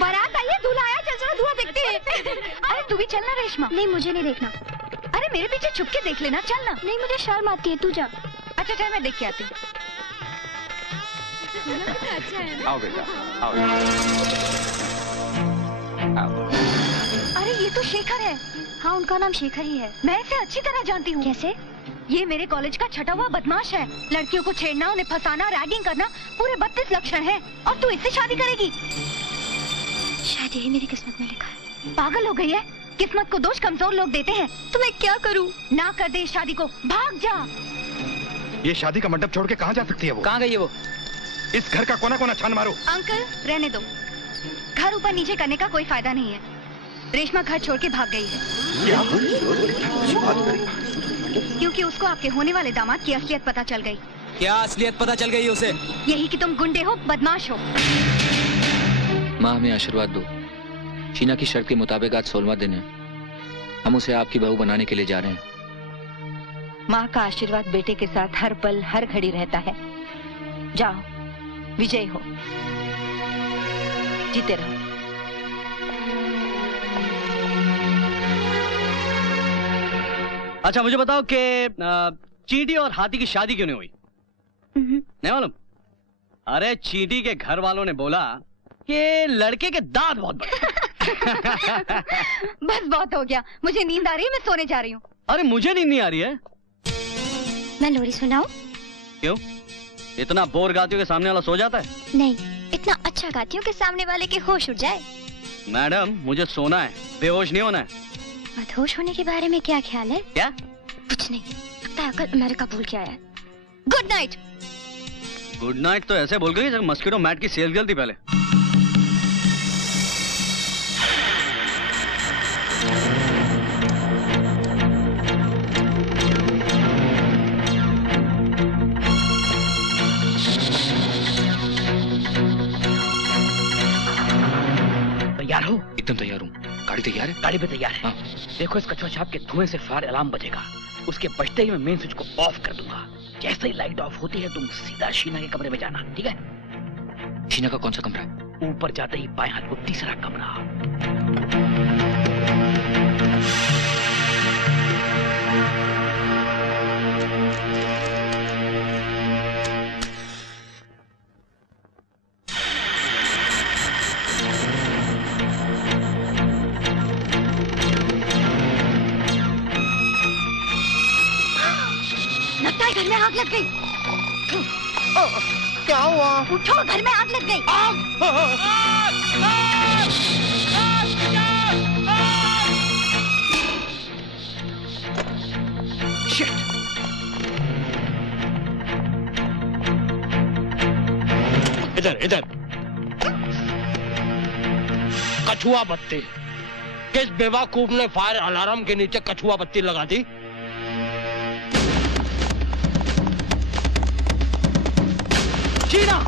बारात आई है, दूल्हा आया, चल चलो धुआं देखते हैं। अरे तू भी चलना रेशमा। नहीं मुझे नहीं देखना। अरे मेरे पीछे छुप के देख लेना, चलना। नहीं मुझे शर्म आती है, तू जा। अच्छा चल मैं देख के आती हूँ। अच्छा है ना? आओ बेटा, आओ। अरे ये तो शेखर है। हाँ उनका नाम शेखर ही है। मैं इसे अच्छी तरह जानती हूँ। कैसे? ये मेरे कॉलेज का छठा हुआ बदमाश है। लड़कियों को छेड़ना, उन्हें फंसाना, रैगिंग करना, पूरे 32 लक्षण है। और तू इससे शादी करेगी? शायद यही मेरी किस्मत में लिखा है। पागल हो गई है? किस्मत को दोष कमजोर लोग देते हैं। तो मैं क्या करूँ? ना कर दे इस शादी को, भाग जा। ये शादी का मंडप छोड़ के कहाँ जा सकती है वो? कहाँ गई है वो? इस घर का कोना कोना छान मारो। अंकल रहने दो, घर ऊपर नीचे करने का कोई फायदा नहीं है। रेशमा घर छोड़ के भाग गई है क्योंकि उसको आपके होने वाले दामाद की असलियत पता चल गई। क्या असलियत पता चल गई उसे? यही कि तुम गुंडे हो, बदमाश हो। माँ हमें आशीर्वाद दो। शीना की शर्त के मुताबिक आज 16वां दिन है। हम उसे आपकी बहू बनाने के लिए जा रहे हैं। माँ का आशीर्वाद बेटे के साथ हर पल हर घड़ी रहता है। जाओ, विजय हो, जीते रहो। अच्छा मुझे बताओ कि चींटी और हाथी की शादी क्यों नहीं हुई? नहीं मालूम? अरे चींटी के घर वालों ने बोला कि लड़के के दांत बहुत बड़े। बस बहुत हो गया, मुझे नींद आ रही है, मैं सोने जा रही हूँ। अरे मुझे नींद नहीं आ रही है। मैं लोरी सुनाऊं? क्यों? इतना बोर गातियों के सामने वाला सो जाता है? नहीं, इतना अच्छा गाती हूँ कि सामने वाले के होश उड़ जाए। मैडम मुझे सोना है, बेहोश नहीं होना है। मदहोश होने के बारे में क्या ख्याल है? क्या? कुछ नहीं, लगता है कल अमेरिका भूल के आया है। Good night. गुड नाइट तो ऐसे बोल गई जब मस्कीटो मैट की सेल गई थी पहले। तैयार हो? एकदम तैयार हूँ। गाड़ी तैयार है? गाड़ी पे तैयार है। हाँ। देखो इस कछुआ छाप के धुएं से फायर अलार्म बजेगा। उसके बजते ही मैं मेन स्विच को ऑफ कर दूंगा। जैसे ही लाइट ऑफ होती है तुम सीधा शीना के कमरे में जाना, ठीक है? शीना का कौन सा कमरा है? ऊपर जाते ही बाएं हाथ को तीसरा कमरा। लगता है घर में आग लग गई। क्या हुआ? उठो, घर में आग लग गई। इधर इधर। कछुआ बत्ती। किस बेवकूफ ने फायर अलार्म के नीचे कछुआ बत्ती लगा दी? शीना!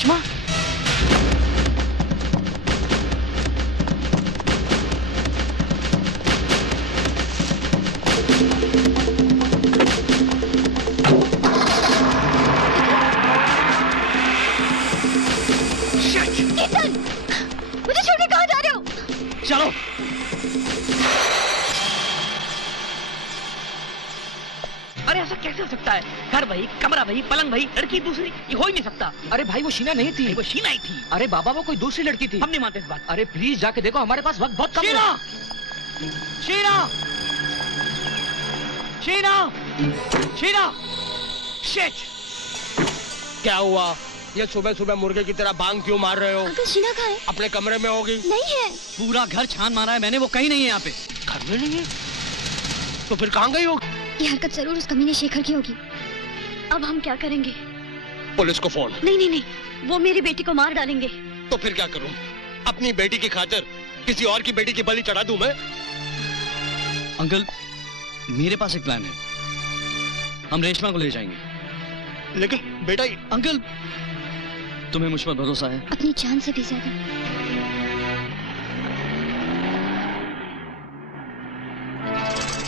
रेशमा? ईथन, मुझे छोड़ के कहाँ जा रहे हो? चलो। अरे ऐसा कैसे हो सकता है? घर वही, कमरा वही, पलंग वही, लड़की दूसरी, ये हो ही नहीं सकता। अरे भाई वो शीना नहीं थी, वो शीना ही थी। अरे बाबा वो कोई दूसरी लड़की थी। हम नहीं मानते इस बात। अरे प्लीज जाके देखो, हमारे पास वक्त बहुत कम है। शीना! शीना! शीना! शीना! शिट! क्या हुआ? ये सुबह सुबह मुर्गे की तरह बांग क्यों मार रहे हो? अंकल शीना कहाँ है? अपने कमरे में होगी। नहीं है। पूरा घर छान मारा है मैंने, वो कहीं नहीं है यहाँ पे। घर में नहीं है? तो फिर कहाँ गई होगी? ये हरकत जरूर उस कमीने शेखर की होगी। अब हम क्या करेंगे? पुलिस को फोन। नहीं नहीं नहीं, वो मेरी बेटी को मार डालेंगे। तो फिर क्या करूं? अपनी बेटी की खातिर किसी और की बेटी की बलि चढ़ा दूं मैं? अंकल, मेरे पास एक प्लान है। हम रेशमा को ले जाएंगे। लेकिन बेटा अंकल, तुम्हें मुझ पर भरोसा है? अपनी जान से भी ज्यादा।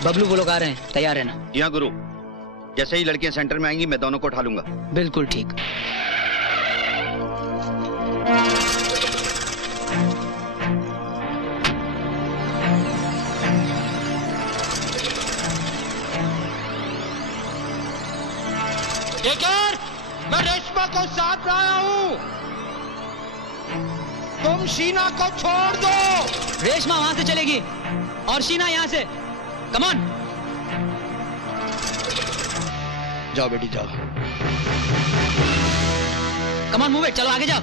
बबलू वो लोग आ रहे हैं, तैयार है ना? यहाँ गुरु, जैसे ही लड़कियां सेंटर में आएंगी मैं दोनों को उठा लूंगा। बिल्कुल ठीक। शेखर, मैं रेशमा को साथ लाया हूँ। तुम शीना को छोड़ दो। रेशमा वहां से चलेगी और शीना यहाँ से। Come on. जाओ बेटी जाओ। कम ऑन मूव इट, चलो आगे जाओ।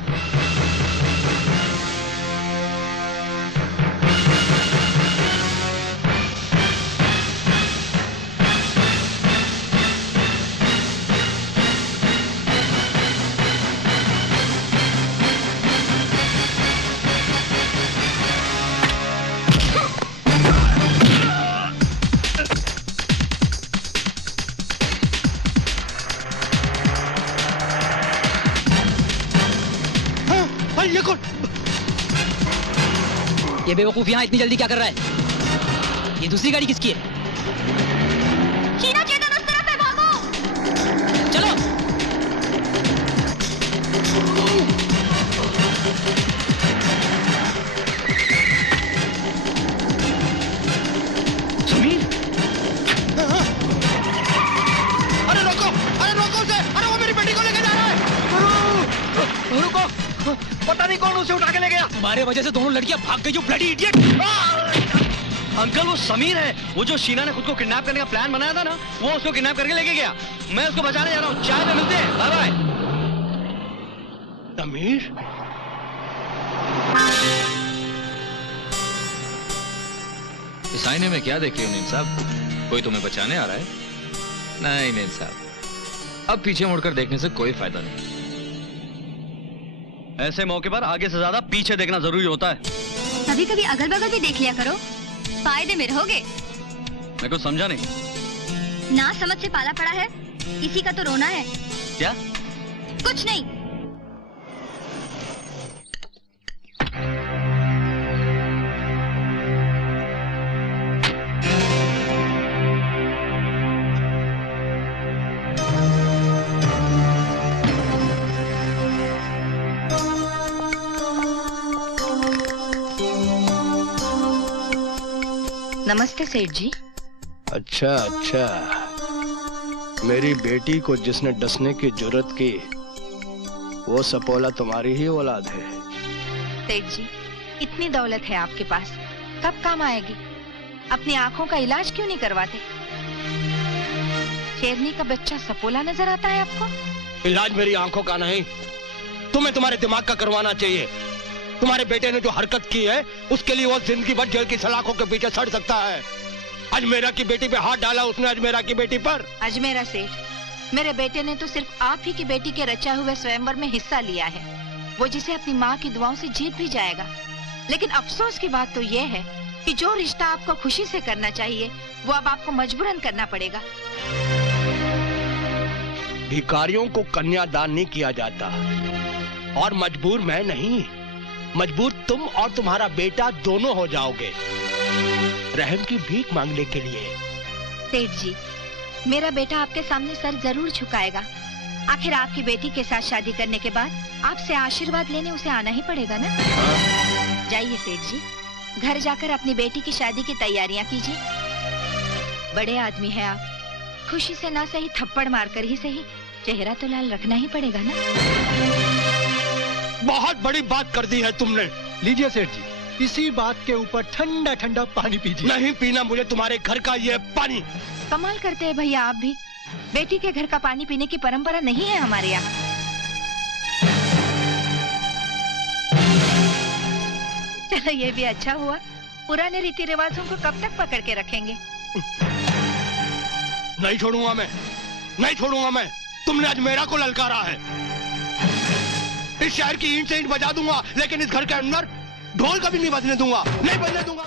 ये कौन? ये बेवकूफ यहाँ इतनी जल्दी क्या कर रहा है? ये दूसरी गाड़ी किसकी है? शीना चेतन, उस तरफ है, भागो। चलो। समीर, अरे रोको उसे। अरे वो मेरी बेटी को लेके जा रहा है। रुको, पता नहीं कौन उसे उठा के ले गया। तुम्हारे वजह से दोनों लड़कियां भाग गई, जो ब्लडी इडियट। अंकल वो समीर है, वो जो शीना ने खुद को किडनैप करने का प्लान बनाया था ना, वो उसको किडनैप करके लेके गया। मैं उसको बचाने जा रहा हूँ। चाय में मिलते हैं, बाय बाय। समीर, इस आईने में क्या देख रहे हो नील साहब? कोई तुम्हें बचाने आ रहा है? नहीं नील साहब, अब पीछे मुड़कर देखने से कोई फायदा नहीं। ऐसे मौके पर आगे से ज्यादा पीछे देखना जरूरी होता है। कभी कभी अगल बगल भी देख लिया करो, फायदे में रहोगे। मैं कुछ समझा नहीं। ना समझ से पाला पड़ा है, इसी का तो रोना है। क्या? कुछ नहीं। नमस्ते सेठ जी। अच्छा अच्छा, मेरी बेटी को जिसने डसने की जुर्रत की वो सपोला तुम्हारी ही औलाद है। सेठ जी, इतनी दौलत है आपके पास, कब काम आएगी? अपनी आंखों का इलाज क्यों नहीं करवाते? शेरनी का बच्चा सपोला नजर आता है आपको? इलाज मेरी आंखों का नहीं, तुम्हें तुम्हारे दिमाग का करवाना चाहिए। तुम्हारे बेटे ने जो हरकत की है उसके लिए वो जिंदगी भर जेल की सलाखों के पीछे सड़ सकता है। अजमेरा की बेटी पे हाथ डाला उसने, अजमेरा की बेटी पर। अजमेरा सेठ, मेरे बेटे ने तो सिर्फ आप ही की बेटी के रचा हुए स्वयंवर में हिस्सा लिया है, वो जिसे अपनी माँ की दुआओं से जीत भी जाएगा। लेकिन अफसोस की बात तो ये है कि जो रिश्ता आपको खुशी से करना चाहिए वो अब आपको मजबूरन करना पड़ेगा। भिखारियों को कन्यादान नहीं किया जाता, और मजबूर मैं नहीं, मजबूर तुम और तुम्हारा बेटा दोनों हो जाओगे, रहम की भीख मांगने के लिए। सेठ जी, मेरा बेटा आपके सामने सर जरूर झुकाएगा। आखिर आपकी बेटी के साथ शादी करने के बाद आपसे आशीर्वाद लेने उसे आना ही पड़ेगा ना। जाइए सेठ जी, घर जाकर अपनी बेटी की शादी की तैयारियां कीजिए। बड़े आदमी हैं आप, खुशी से ना सही थप्पड़ मारकर ही सही चेहरा तो लाल रखना ही पड़ेगा ना। बहुत बड़ी बात कर दी है तुमने। लीजिए सेठ जी, इसी बात के ऊपर ठंडा ठंडा पानी पीजिए। नहीं पीना मुझे तुम्हारे घर का ये पानी। कमाल करते हैं भैया आप भी, बेटी के घर का पानी पीने की परंपरा नहीं है हमारे यहाँ। चलो ये भी अच्छा हुआ, पुराने रीति रिवाजों को कब तक पकड़ के रखेंगे। नहीं छोड़ूंगा मैं, नहीं छोड़ूंगा मैं। तुमने आज मेरा को ललकारा है। इस शहर की ईंट से ईंट बजा दूंगा, लेकिन इस घर के अंदर ढोल कभी नहीं बजने दूंगा, नहीं बजने दूंगा।